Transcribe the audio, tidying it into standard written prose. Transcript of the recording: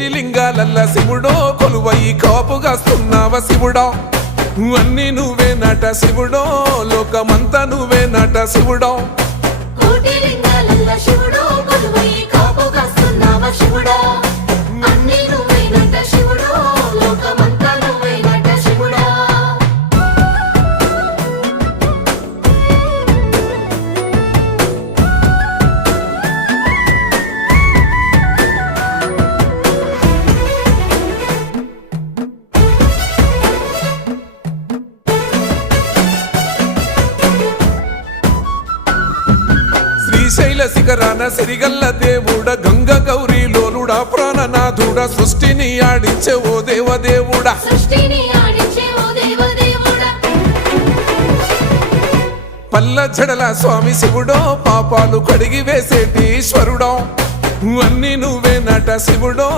కోటి లింగాలల్ల శివుడో కొలువయి కాపుగాస్తున్నావ శివుడా అన్ని నువ్వే నట శివుడో లోకమంతా నువ్వే నట శివుడో కోటి లింగాలల్ల శివుడో కొలువయి కాపుగాస్తున్నావ శివుడా అన్ని నువ్వే నట శివుడో లోకమంతా నువ్వే నట శివుడా శ్రీశైల శిఖరాన సిరిగల్ల దేవుడ గంగ గౌరీ లోలుడా ప్రాణనాథుడ సృష్టిని ఆడించే ఓ దేవదేవుడా సృష్టిని ఆడించే ఓ దేవదేవుడా పల్ల జడల స్వామి శివుడో పాపాలు కడిగి వేసేటి ఈశ్వరుడో అన్ని నువ్వే నట శివుడో